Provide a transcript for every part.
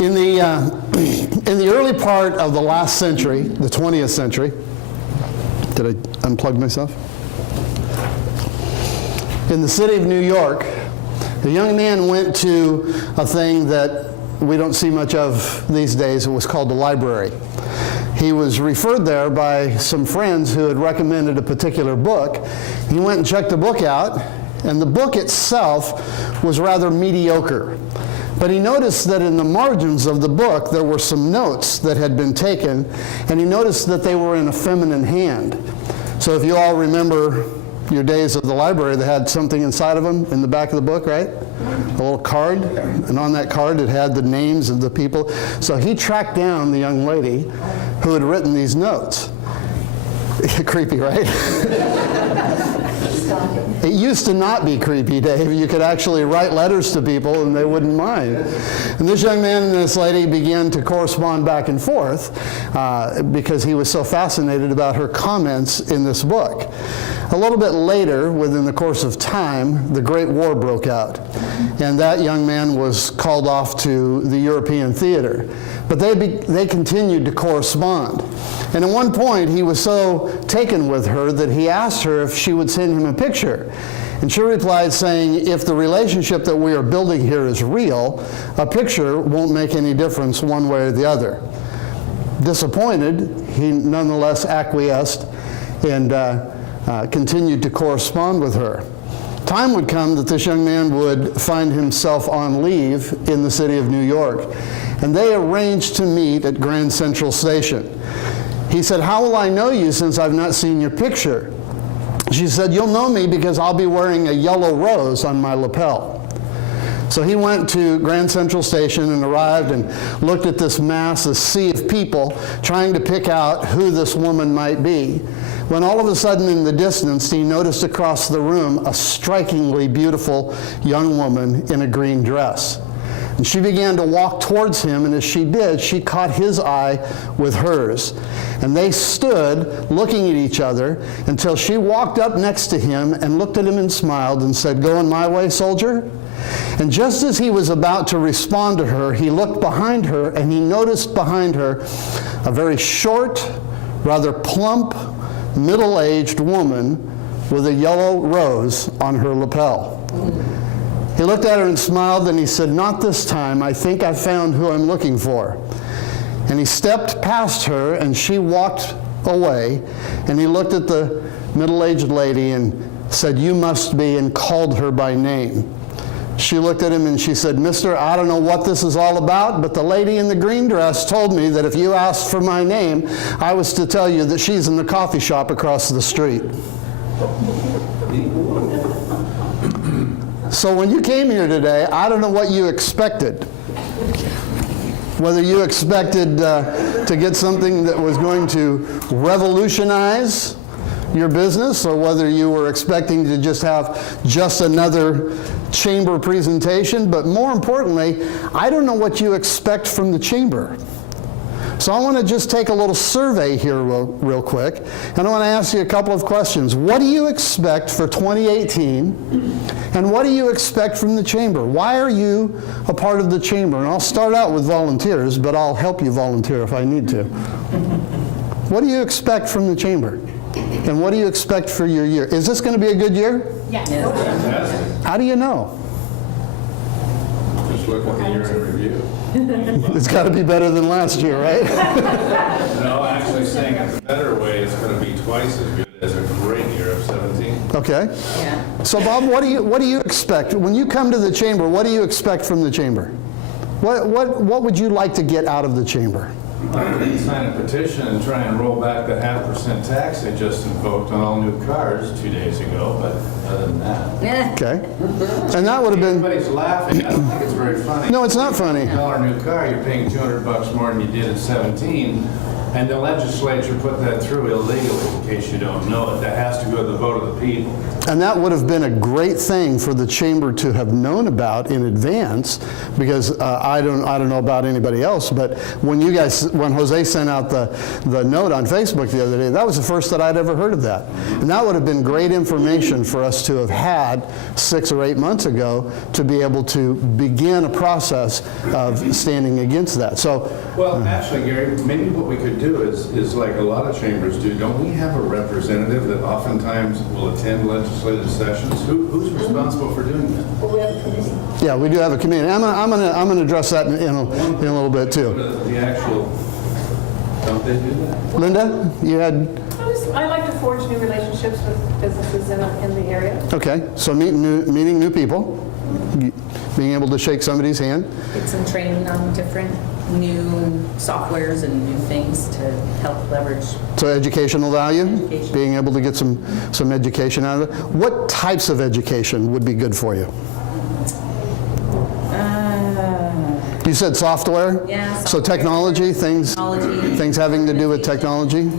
In the early part of the last century, the 20th century, did I unplug myself? In the city of New York, a young man went to a thing that we don't see much of these days. It was called the library. He was referred there by some friends who had recommended a particular book. He went and checked the book out, and the book itself was rather mediocre. But he noticed that in the margins of the book there were some notes that had been taken, and he noticed that they were in a feminine hand. So if you all remember your days of the library, they had something inside of them in the back of the book, right? A little card, and on that card it had the names of the people. So he tracked down the young lady who had written these notes. Creepy, right? It used to not be creepy, Dave. You could actually write letters to people and they wouldn't mind. And this young man and this lady began to correspond back and forth because he was so fascinated about her comments in this book. A little bit later, within the course of time, the Great War broke out. And that young man was called off to the European theater. But they continued to correspond. And at one point, he was so taken with her that he asked her if she would send him a picture. And she replied saying, if the relationship that we are building here is real, a picture won't make any difference one way or the other. Disappointed, he nonetheless acquiesced and continued to correspond with her. Time would come that this young man would find himself on leave in the city of New York. And they arranged to meet at Grand Central Station. He said, how will I know you since I've not seen your picture? She said, you'll know me because I'll be wearing a yellow rose on my lapel. So he went to Grand Central Station and arrived and looked at this mass, this sea of people, trying to pick out who this woman might be. When all of a sudden in the distance, he noticed across the room a strikingly beautiful young woman in a green dress. And she began to walk towards him, and as she did, she caught his eye with hers. And they stood looking at each other until she walked up next to him and looked at him and smiled and said, "Going my way, soldier?" And just as he was about to respond to her, he looked behind her and he noticed behind her a very short, rather plump, middle-aged woman with a yellow rose on her lapel. He looked at her and smiled and he said, "Not this time. I think I found who I'm looking for." And he stepped past her and she walked away, and he looked at the middle-aged lady and said, "You must be," and called her by name. She looked at him and she said, "Mister, I don't know what this is all about, but the lady in the green dress told me that if you asked for my name, I was to tell you that she's in the coffee shop across the street." So when you came here today, I don't know what you expected. Whether you expected to get something that was going to revolutionize your business, or whether you were expecting to just have just another chamber presentation. But more importantly, I don't know what you expect from the chamber. So I want to just take a little survey here real quick, and I want to ask you a couple of questions. What do you expect for 2018, and what do you expect from the chamber? Why are you a part of the chamber? And I'll start out with volunteers, but I'll help you volunteer if I need to. What do you expect from the chamber? And what do you expect for your year? Is this going to be a good year? Yes. How do you know? Just look at the year in review. It's got to be better than last year, right? No, actually saying it a better way, it's going to be twice as good as a great year of 17. Okay. So Bob, what do you expect? When you come to the chamber, what do you expect from the chamber? What would you like to get out of the chamber? I didn't sign a petition and try and roll back the 0.5% tax they just invoked on all new cars 2 days ago, but other than that. Okay. And that would have been... Everybody's laughing. I don't think it's very funny. No, it's not funny. $1 new car, you're paying $200 more than you did at 17. And the legislature put that through illegally, in case you don't know it. That has to go to the vote of the people. And that would have been a great thing for the chamber to have known about in advance, because I don't know about anybody else, but when Jose sent out the note on Facebook the other day, that was the first that I'd ever heard of that. And that would have been great information for us to have had 6 or 8 months ago to be able to begin a process of standing against that. So, Well, actually, Gary, maybe what we could do is like a lot of chambers do. Don't we have a representative that oftentimes will attend legislative sessions? Who's responsible for doing that? Well, we have a committee. yeah, we do have a committee. I'm gonna address that in a little bit too. The actual, don't they do that? Linda, you had, I like to forge new relationships with businesses in the area. okay, so meeting new people, being able to shake somebody's hand. Get some training on different new softwares and new things to help leverage. So educational value, Education. being able to get some education out of it. What types of education would be good for you? You said software? Yeah, So software. technology, things having to do with technology?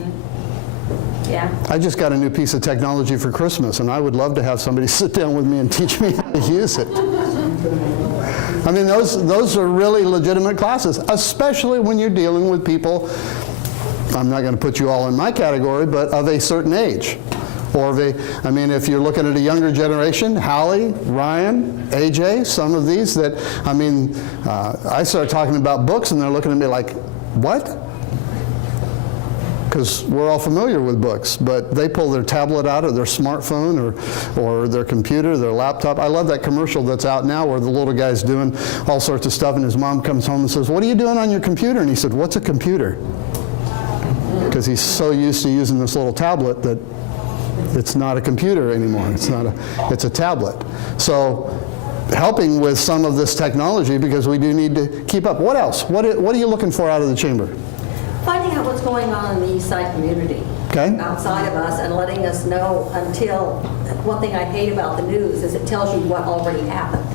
Yeah. I just got a new piece of technology for Christmas, and I would love to have somebody sit down with me and teach me how to use it. I mean, those are really legitimate classes, especially when you're dealing with people, I'm not going to put you all in my category, but of a certain age. Or I mean, if you're looking at a younger generation, Hallie, Ryan, AJ, some of these that, I mean, I start talking about books and they're looking at me like, what? Because we're all familiar with books, but they pull their tablet out or their smartphone or their computer, their laptop. I love that commercial that's out now where the little guy's doing all sorts of stuff and his mom comes home and says, what are you doing on your computer? And he said, what's a computer? Because he's so used to using this little tablet that it's not a computer anymore. It's a tablet. So helping with some of this technology because we do need to keep up. What else? What are you looking for out of the chamber? Finding out what's going on in the East Side community. Okay. Outside of us and letting us know until, one thing I hate about the news is it tells you what already happened.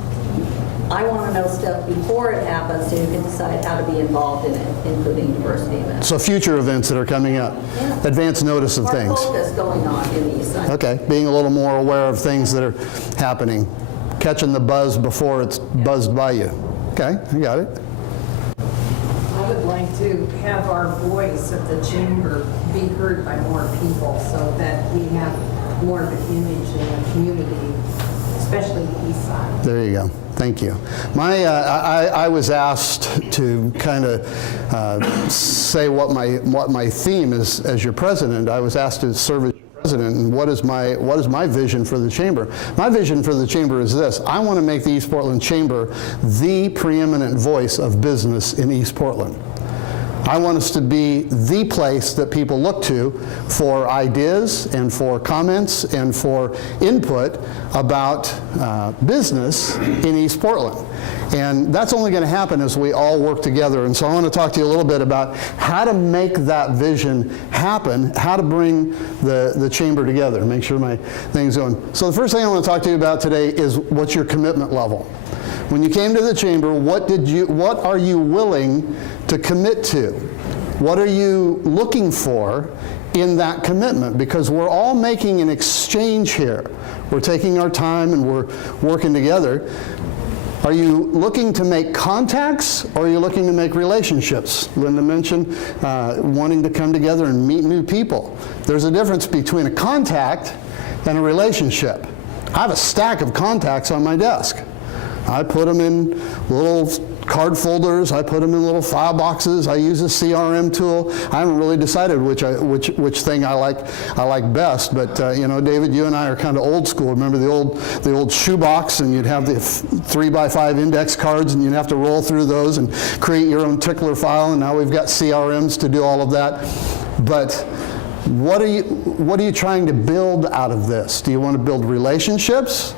I want to know stuff before it happens so you can decide how to be involved in it, including diversity events. So future events that are coming up. Yeah. Advance notice of More things. focus going on in the East Side. Okay, being a little more aware of things that are happening. Catching the buzz before it's buzzed by you. Okay, I got it. I would like to have our voice at the chamber be heard by more people so that we have more of an image in the community, especially the East Side. There you go. Thank you. I was asked to kind of say what my theme is as your president. I was asked to serve as your president, and what is my vision for the chamber? My vision for the chamber is this: I want to make the East Portland Chamber the preeminent voice of business in East Portland. I want us to be the place that people look to for ideas and for comments and for input about business in East Portland. And that's only going to happen as we all work together. And so I want to talk to you a little bit about how to make that vision happen, how to bring the chamber together, make sure my thing's going. So the first thing I want to talk to you about today is what's your commitment level. When you came to the chamber, what are you willing to commit to? What are you looking for in that commitment? Because we're all making an exchange here. We're taking our time and we're working together. Are you looking to make contacts or are you looking to make relationships? Linda mentioned wanting to come together and meet new people. There's a difference between a contact and a relationship. I have a stack of contacts on my desk. I put them in little card folders. I put them in little file boxes. I use a CRM tool. I haven't really decided which thing I like best. But you know, David, you and I are kind of old school. Remember the old shoebox, and you'd have the 3x5 index cards, and you'd have to roll through those and create your own tickler file. And now we've got CRMs to do all of that. But what are you trying to build out of this? Do you want to build relationships?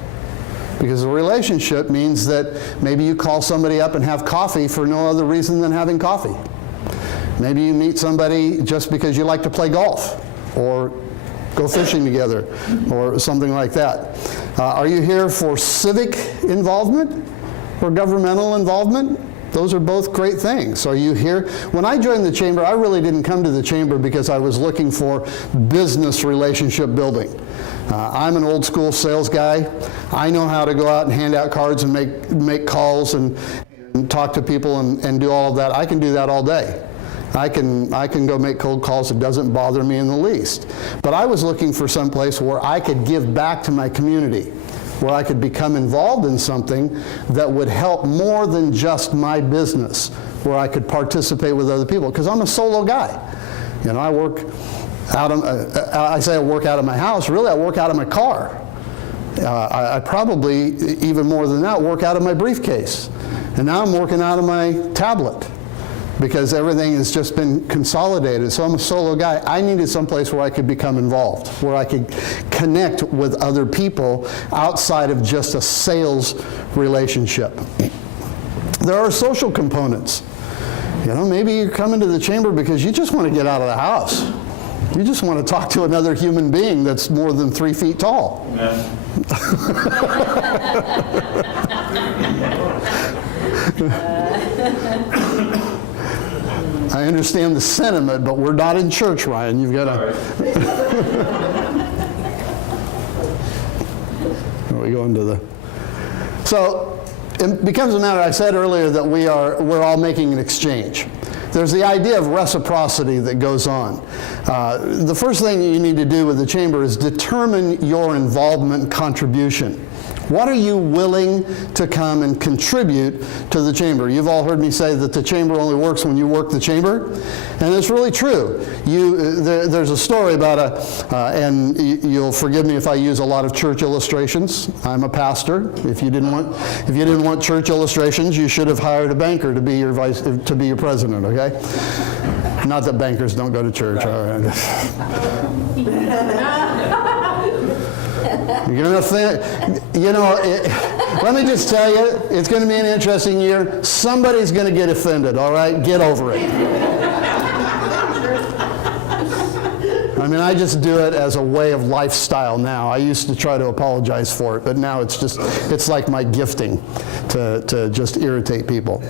Because a relationship means that maybe you call somebody up and have coffee for no other reason than having coffee. Maybe you meet somebody just because you like to play golf or go fishing together or something like that. Are you here for civic involvement or governmental involvement? Those are both great things. So you hear, when I joined the chamber, I really didn't come to the chamber because I was looking for business relationship building. I'm an old school sales guy. I know how to go out and hand out cards and make calls and talk to people and do all of that. I can do that all day. I can go make cold calls. It doesn't bother me in the least. But I was looking for some place where I could give back to my community, where I could become involved in something that would help more than just my business, where I could participate with other people. Because I'm a solo guy. You know, I work out of, I say I work out of my house. Really, I work out of my car. I probably, even more than that, work out of my briefcase. And now I'm working out of my tablet, because everything has just been consolidated. So I'm a solo guy. I needed someplace where I could become involved, where I could connect with other people outside of just a sales relationship. There are social components. You know, maybe you're coming to the chamber because you just want to get out of the house. You just want to talk to another human being that's more than 3 feet tall. I understand the sentiment, but we're not in church, Ryan. You've got to. We go into the. So it becomes a matter. I said earlier that we're all making an exchange. There's the idea of reciprocity that goes on. The first thing you need to do with the chamber is determine your involvement and contribution. What are you willing to come and contribute to the chamber? You've all heard me say that the chamber only works when you work the chamber, and it's really true. There's a story about and you'll forgive me if I use a lot of church illustrations. I'm a pastor. If you didn't want church illustrations, you should have hired a banker to be your president. Okay? Not that bankers don't go to church. All right. You're gonna think, you know, let me just tell you, it's going to be an interesting year. Somebody's going to get offended, all right? Get over it. I mean, I just do it as a way of lifestyle now. I used to try to apologize for it, but now it's like my gifting to just irritate people.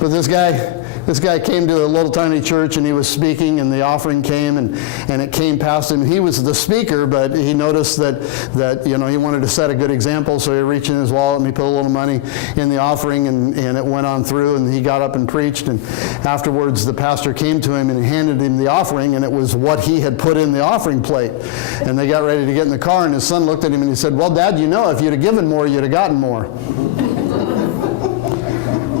But this guy came to a little tiny church and he was speaking, and the offering came and it came past him. He was the speaker, but he noticed that you know, he wanted to set a good example, so he reached in his wallet and he put a little money in the offering, and it went on through, and he got up and preached, and afterwards the pastor came to him and handed him the offering, and it was what he had put in the offering plate. And they got ready to get in the car, and his son looked at him and he said, "Well, Dad, you know, if you'd have given more, you'd have gotten more."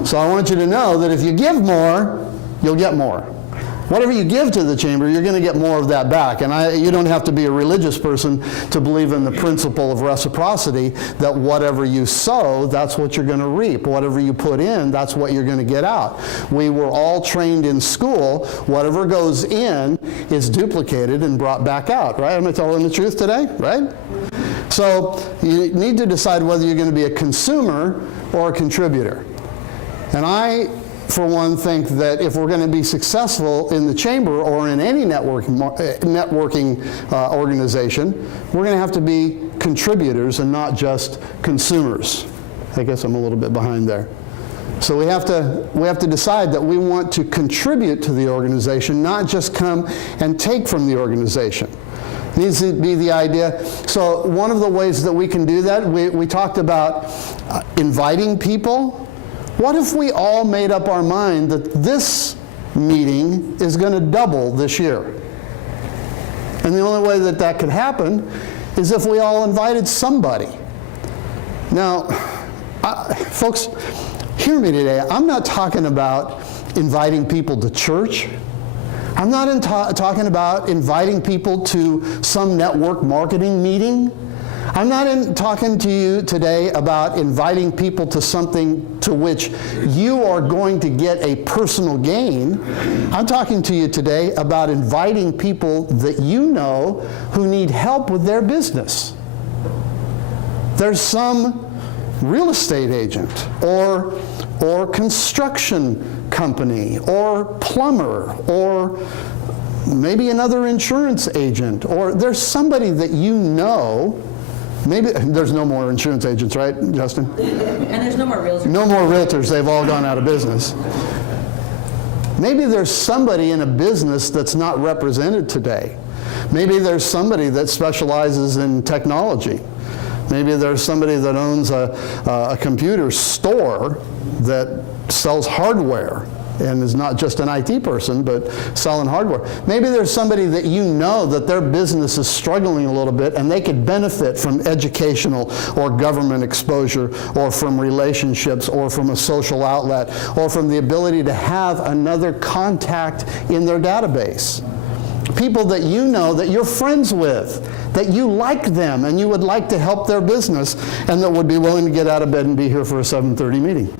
So I want you to know that if you give more, you'll get more. Whatever you give to the chamber, you're going to get more of that back. And you don't have to be a religious person to believe in the principle of reciprocity, that whatever you sow, that's what you're going to reap. Whatever you put in, that's what you're going to get out. We were all trained in school. Whatever goes in is duplicated and brought back out, right? Am I telling the truth today, right? So you need to decide whether you're going to be a consumer or a contributor. And I, for one, think that if we're going to be successful in the chamber or in any networking organization, we're going to have to be contributors and not just consumers. I guess I'm a little bit behind there. So we have to decide that we want to contribute to the organization, not just come and take from the organization. Needs to be the idea. So one of the ways that we can do that, we talked about inviting people. What if we all made up our mind that this meeting is going to double this year? And the only way that that could happen is if we all invited somebody. Now, folks, hear me today. I'm not talking about inviting people to church. I'm not talking about inviting people to some network marketing meeting. I'm not talking to you today about inviting people to something to which you are going to get a personal gain. I'm talking to you today about inviting people that you know who need help with their business. There's some real estate agent or construction company or plumber or maybe another insurance agent, or there's somebody that you know Maybe there's no more insurance agents, right, Justin? And there's no more realtors. No more realtors. They've all gone out of business. Maybe there's somebody in a business that's not represented today. Maybe there's somebody that specializes in technology. Maybe there's somebody that owns a computer store that sells hardware and is not just an IT person, but selling hardware. Maybe there's somebody that you know that their business is struggling a little bit and they could benefit from educational or government exposure or from relationships or from a social outlet or from the ability to have another contact in their database. People that you know that you're friends with, that you like them and you would like to help their business and that would be willing to get out of bed and be here for a 7:30 meeting.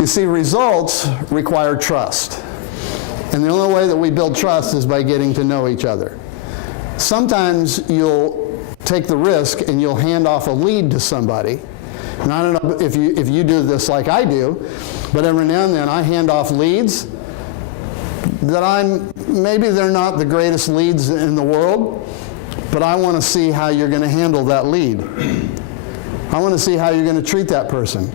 You see, results require trust. And the only way that we build trust is by getting to know each other. Sometimes you'll take the risk and you'll hand off a lead to somebody. And I don't know if you do this like I do, but every now and then I hand off leads that maybe they're not the greatest leads in the world, but I want to see how you're going to handle that lead. I want to see how you're going to treat that person.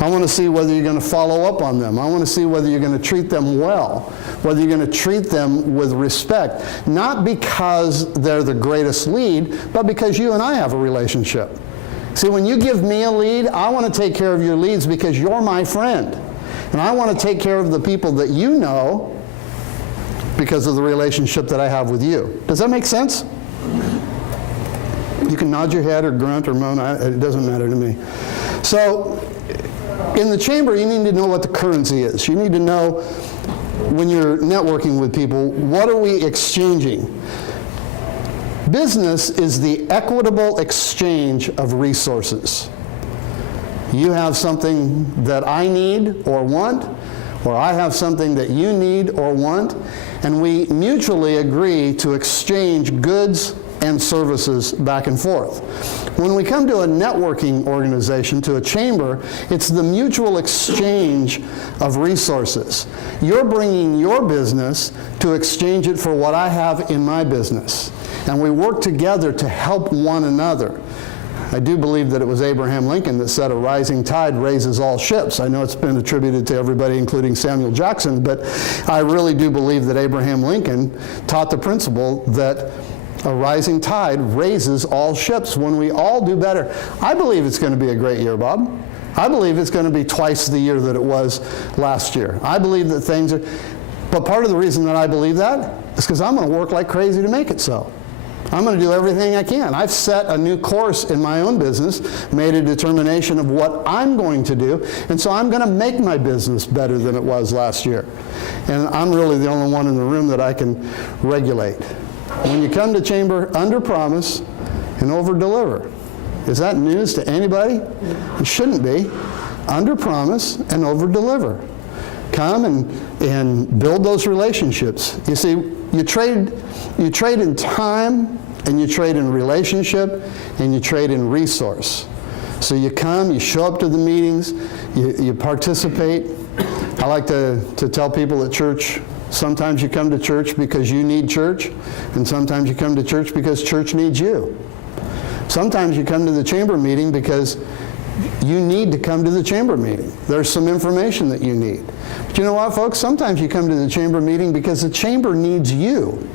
I want to see whether you're going to follow up on them. I want to see whether you're going to treat them well, whether you're going to treat them with respect, not because they're the greatest lead, but because you and I have a relationship. See, when you give me a lead, I want to take care of your leads because you're my friend. And I want to take care of the people that you know because of the relationship that I have with you. Does that make sense? You can nod your head or grunt or moan. It doesn't matter to me. So, in the chamber, you need to know what the currency is. You need to know, when you're networking with people, what are we exchanging? Business is the equitable exchange of resources. You have something that I need or want, or I have something that you need or want, and we mutually agree to exchange goods and services back and forth. When we come to a networking organization, to a chamber, it's the mutual exchange of resources. You're bringing your business to exchange it for what I have in my business. And we work together to help one another. I do believe that it was Abraham Lincoln that said a rising tide raises all ships. I know it's been attributed to everybody, including Samuel Jackson, but I really do believe that Abraham Lincoln taught the principle that a rising tide raises all ships when we all do better. I believe it's going to be a great year, Bob. I believe it's going to be twice the year that it was last year. I believe that things are, but part of the reason that I believe that is because I'm going to work like crazy to make it so. I'm going to do everything I can. I've set a new course in my own business, made a determination of what I'm going to do, and so I'm going to make my business better than it was last year. And I'm really the only one in the room that I can regulate. When you come to chamber, under promise and over deliver. Is that news to anybody? It shouldn't be. Under promise and over deliver. Come and build those relationships. You see, you trade in time, and you trade in relationship, and you trade in resource. So you come, you show up to the meetings, you participate. I like to tell people at church, sometimes you come to church because you need church, and sometimes you come to church because church needs you. Sometimes you come to the chamber meeting because you need to come to the chamber meeting. There's some information that you need. But you know what, folks? Sometimes you come to the chamber meeting because the chamber needs you.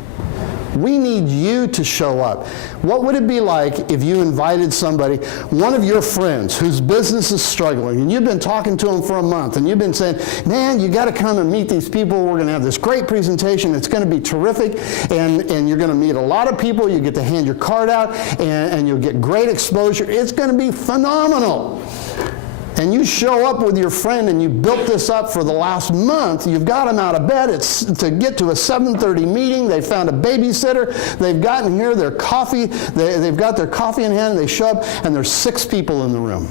We need you to show up. What would it be like if you invited somebody, one of your friends whose business is struggling, and you've been talking to them for a month, and you've been saying, man, you got to come and meet these people. We're going to have this great presentation. It's going to be terrific, and you're going to meet a lot of people. You get to hand your card out, and you'll get great exposure. It's going to be phenomenal. And you show up with your friend and you built this up for the last month. You've got them out of bed. It's to get to a 7:30 meeting. They found a babysitter. They've gotten here, their coffee. They've got their coffee in hand. They show up, and there's 6 people in the room.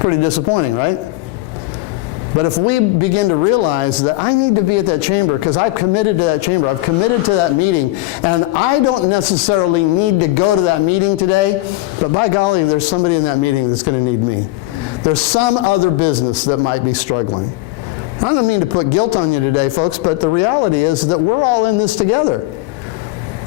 Pretty disappointing, right? But if we begin to realize that I need to be at that chamber because I've committed to that chamber, I've committed to that meeting, and I don't necessarily need to go to that meeting today, but by golly, there's somebody in that meeting that's going to need me. There's some other business that might be struggling. I don't mean to put guilt on you today, folks, but the reality is that we're all in this together.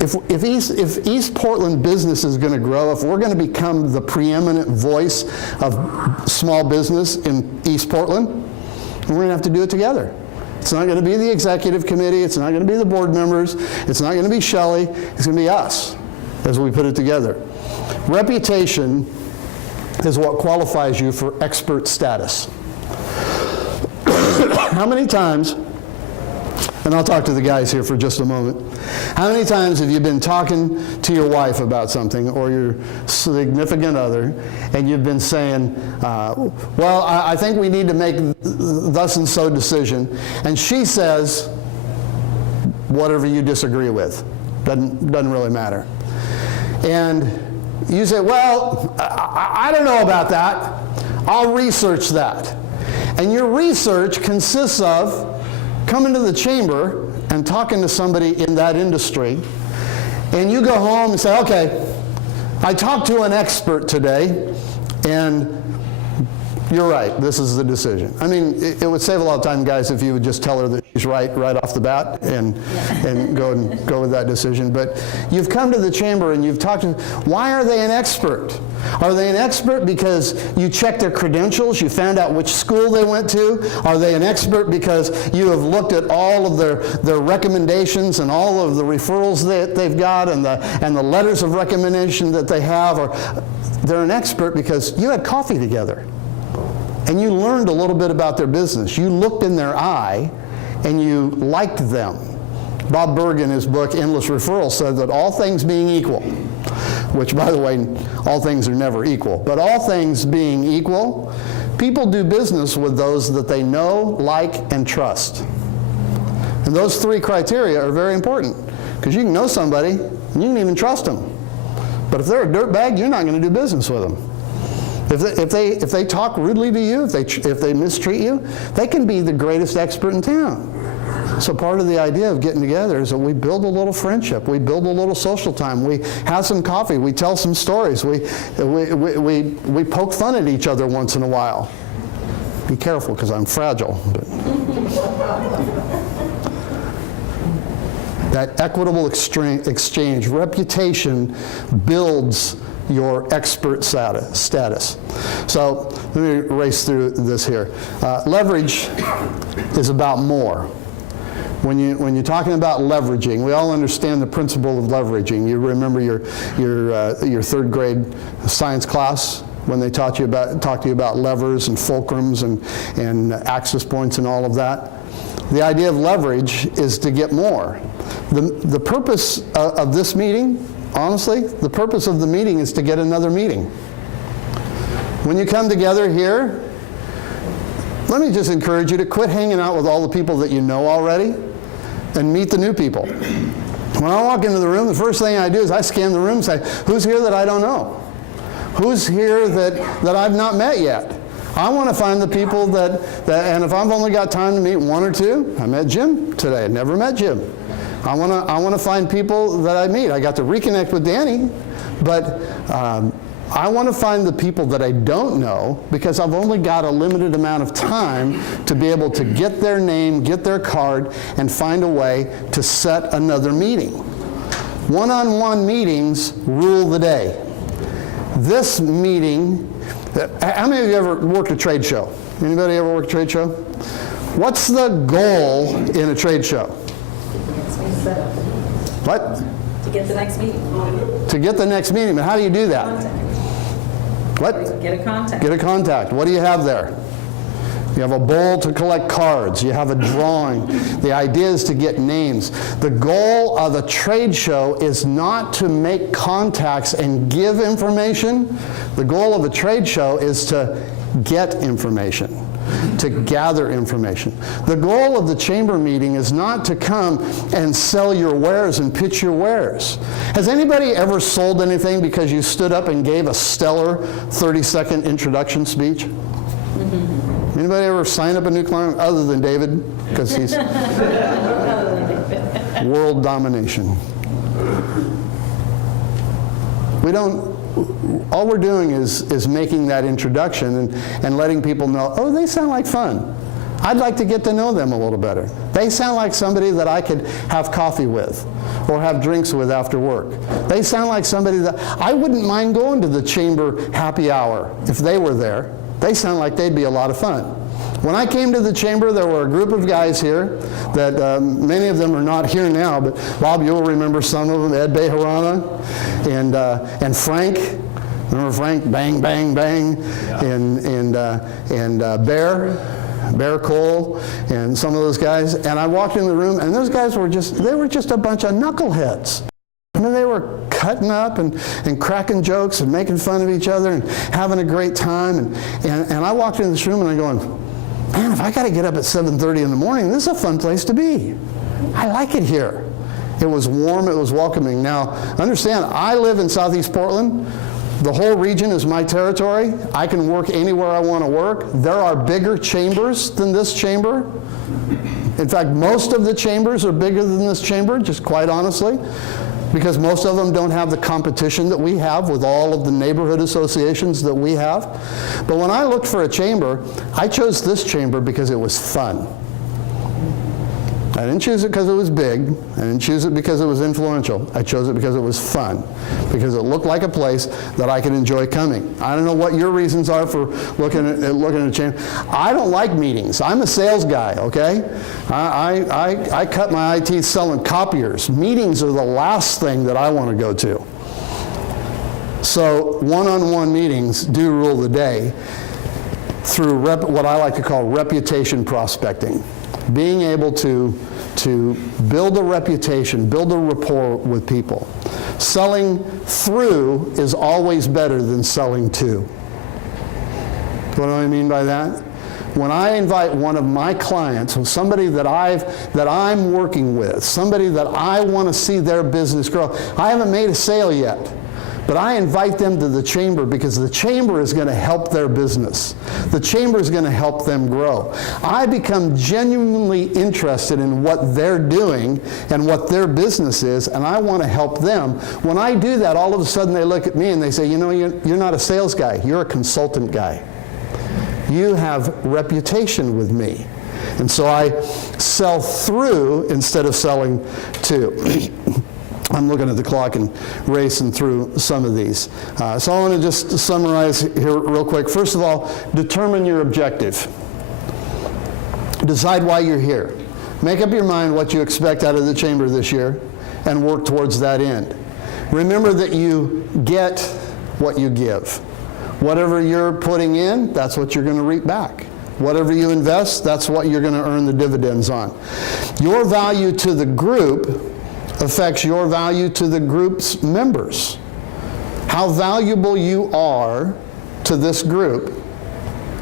if East Portland business is going to grow, if we're going to become the preeminent voice of small business in East Portland, we're going to have to do it together. It's not going to be the executive committee. It's not going to be the board members. It's not going to be Shelley. It's going to be us as we put it together. Reputation is what qualifies you for expert status. How many times, and I'll talk to the guys here for just a moment, how many times have you been talking to your wife about something or your significant other, and you've been saying, well, I think we need to make thus and so decision, and she says, whatever you disagree with, doesn't really matter. And you say, well, I don't know about that. I'll research that. And your research consists of coming to the chamber and talking to somebody in that industry, and you go home and say, okay, I talked to an expert today, and you're right, this is the decision. I mean, it would save a lot of time, guys, if you would just tell her that she's right off the bat and go with that decision. But you've come to the chamber and you've talked to, why are they an expert? Are they an expert because you checked their credentials, you found out which school they went to? Are they an expert because you have looked at all of their recommendations and all of the referrals that they've got and the letters of recommendation that they have? Or they're an expert because you had coffee together and you learned a little bit about their business. You looked in their eye and you liked them. Bob Berg, in his book Endless Referrals, said that all things being equal, which, by the way, all things are never equal, but all things being equal, people do business with those that they know, like, and trust. And those three criteria are very important, because you can know somebody and you can even trust them. But if they're a dirtbag, you're not going to do business with them. If they talk rudely to you, if they mistreat you, they can be the greatest expert in town. So part of the idea of getting together is that we build a little friendship, we build a little social time, we have some coffee, we tell some stories, we poke fun at each other once in a while. Be careful, because I'm fragile. But. That equitable exchange, reputation builds your expert status. So let me race through this here. Leverage is about more. When you're talking about leveraging, we all understand the principle of leveraging. You remember your third grade science class when they talked to you about levers and fulcrums and access points and all of that. The idea of leverage is to get more. The purpose of this meeting, honestly, the purpose of the meeting is to get another meeting. When you come together here, let me just encourage you to quit hanging out with all the people that you know already and meet the new people. When I walk into the room, the first thing I do is I scan the room and say, who's here that I don't know? Who's here that I've not met yet? I want to find the people that, and if I've only got time to meet one or two, I met Jim today. I never met Jim. I want to find people that I meet. I got to reconnect with Danny, but I want to find the people that I don't know because I've only got a limited amount of time to be able to get their name, get their card, and find a way to set another meeting. One-on-one meetings rule the day. This meeting, how many of you ever worked a trade show? Anybody ever worked a trade show? What's the goal in a trade show? What? To get the next meeting. To get the next meeting, but how do you do that? Contact. What? Get a contact. Get a contact. What do you have there? You have a bowl to collect cards. You have a drawing. The idea is to get names. The goal of a trade show is not to make contacts and give information. The goal of a trade show is to get information, to gather information. The goal of the chamber meeting is not to come and sell your wares and pitch your wares. Has anybody ever sold anything because you stood up and gave a stellar 30-second introduction speech? Anybody ever sign up a new client other than David? Because he's world domination. All we're doing is making that introduction and letting people know, oh, they sound like fun. I'd like to get to know them a little better. They sound like somebody that I could have coffee with or have drinks with after work. They sound like somebody that I wouldn't mind going to the chamber happy hour if they were there. They sound like they'd be a lot of fun. When I came to the chamber, there were a group of guys here that many of them are not here now, but Bob, you'll remember some of them, Ed Bejarana and Frank. Remember Frank? Bang, bang, bang. And Bear Cole, and some of those guys. And I walked in the room, and those guys were just a bunch of knuckleheads. I mean, they were cutting up and cracking jokes and making fun of each other and having a great time. And I walked into this room, and I'm going, man, if I got to get up at 7:30 in the morning, this is a fun place to be. I like it here. It was warm, it was welcoming. Now, understand, I live in Southeast Portland. The whole region is my territory. I can work anywhere I want to work. There are bigger chambers than this chamber. In fact, most of the chambers are bigger than this chamber, just quite honestly, because most of them don't have the competition that we have with all of the neighborhood associations that we have. But when I looked for a chamber, I chose this chamber because it was fun. I didn't choose it because it was big. I didn't choose it because it was influential. I chose it because it was fun, because it looked like a place that I could enjoy coming. I don't know what your reasons are for looking at a chamber. I don't like meetings. I'm a sales guy, okay? I cut my eye teeth selling copiers. Meetings are the last thing that I want to go to. So one-on-one meetings do rule the day through what I like to call reputation prospecting. Being able to build a reputation, build a rapport with people. Selling through is always better than selling to. What do I mean by that? When I invite one of my clients, somebody that I'm working with, somebody that I want to see their business grow, I haven't made a sale yet. But I invite them to the chamber because the chamber is going to help their business. The chamber is going to help them grow. I become genuinely interested in what they're doing and what their business is, and I want to help them. When I do that, all of a sudden they look at me and they say, you know, you're not a sales guy, you're a consultant guy. You have reputation with me. And so I sell through instead of selling to. I'm looking at the clock and racing through some of these. So I want to just summarize here real quick. First of all, determine your objective. Decide why you're here. Make up your mind what you expect out of the chamber this year and work towards that end. Remember that you get what you give. Whatever you're putting in, that's what you're going to reap back. Whatever you invest, that's what you're going to earn the dividends on. Your value to the group affects your value to the group's members. How valuable you are to this group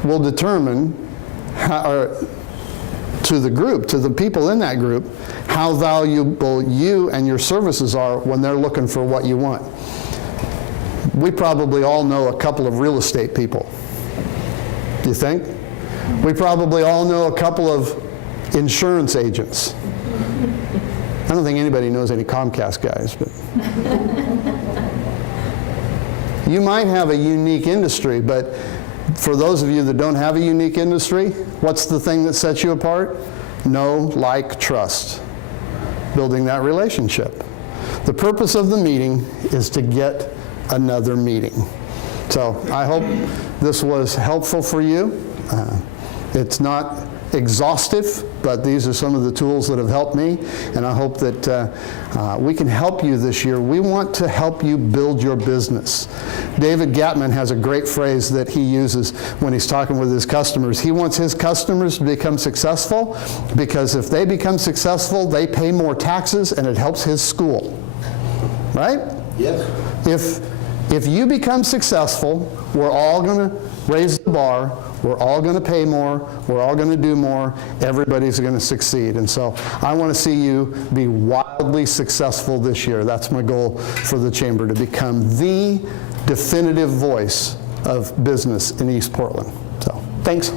will determine to the group, to the people in that group, how valuable you and your services are when they're looking for what you want. We probably all know a couple of real estate people. Do you think? We probably all know a couple of insurance agents. I don't think anybody knows any Comcast guys, but you might have a unique industry, but for those of you that don't have a unique industry, what's the thing that sets you apart? Know, like, trust. Building that relationship. The purpose of the meeting is to get another meeting. So I hope this was helpful for you. It's not exhaustive, but these are some of the tools that have helped me, and I hope that we can help you this year. We want to help you build your business. David Gatman has a great phrase that he uses when he's talking with his customers. He wants his customers to become successful because if they become successful, they pay more taxes and it helps his school. Right? Yes. If you become successful, we're all going to raise the bar. We're all going to pay more. We're all going to do more. Everybody's going to succeed. And so I want to see you be wildly successful this year. That's my goal for the chamber, to become the definitive voice of business in East Portland. So thanks.